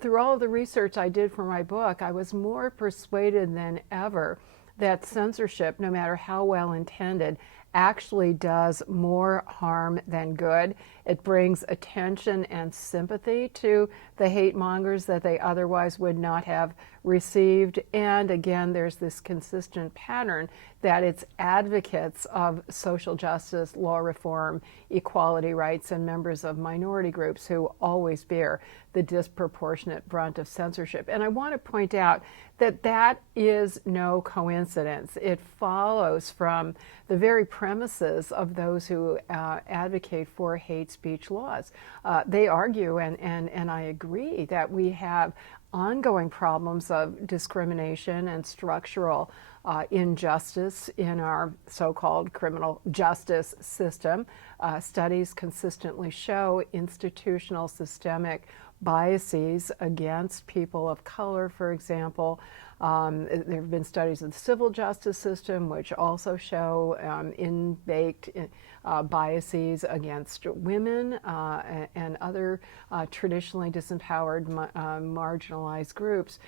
through all of the research I did for my book, I was more persuaded than ever that censorship, no matter how well intended, actually does more harm than good. It brings attention and sympathy to the hate mongers that they otherwise would not have received. And again, there's this consistent pattern that it's advocates of social justice, law reform, equality rights, and members of minority groups who always bear the disproportionate brunt of censorship. And I want to point out that that is no coincidence. It follows from the very premises of those who advocate for hate speech laws. They argue, and I agree, that we have ongoing problems of discrimination and structural injustice in our so-called criminal justice system. Studies consistently show institutional systemic biases against people of color, for example. There have been studies of the civil justice system which also show in-baked biases against women and other traditionally disempowered, marginalized groups.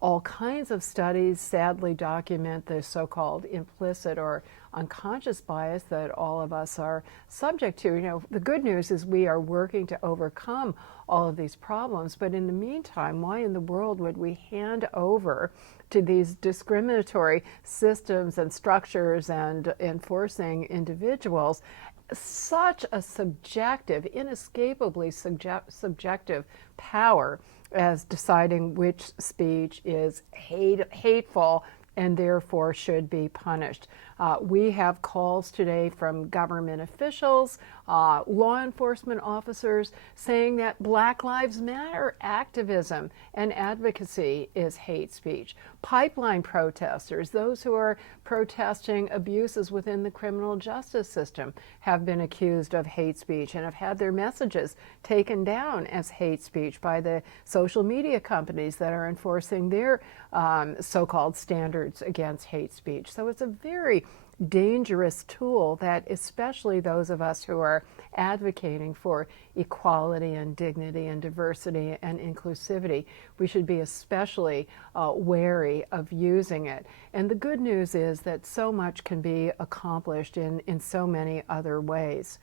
All kinds of studies sadly document the so-called implicit or unconscious bias that all of us are subject to. You know, the good news is we are working to overcome all of these problems, but in the meantime, why in the world would we hand over to these discriminatory systems and structures and enforcing individuals such a subjective, inescapably subjective power as deciding which speech is hateful and therefore should be punished? We have calls today from government officials, law enforcement officers saying that Black Lives Matter activism and advocacy is hate speech. Pipeline protesters, those who are protesting abuses within the criminal justice system, have been accused of hate speech and have had their messages taken down as hate speech by the social media companies that are enforcing their so-called standards against hate speech. So it's a very dangerous tool that especially those of us who are advocating for equality and dignity and diversity and inclusivity, we should be especially wary of using it. And the good news is that so much can be accomplished in so many other ways.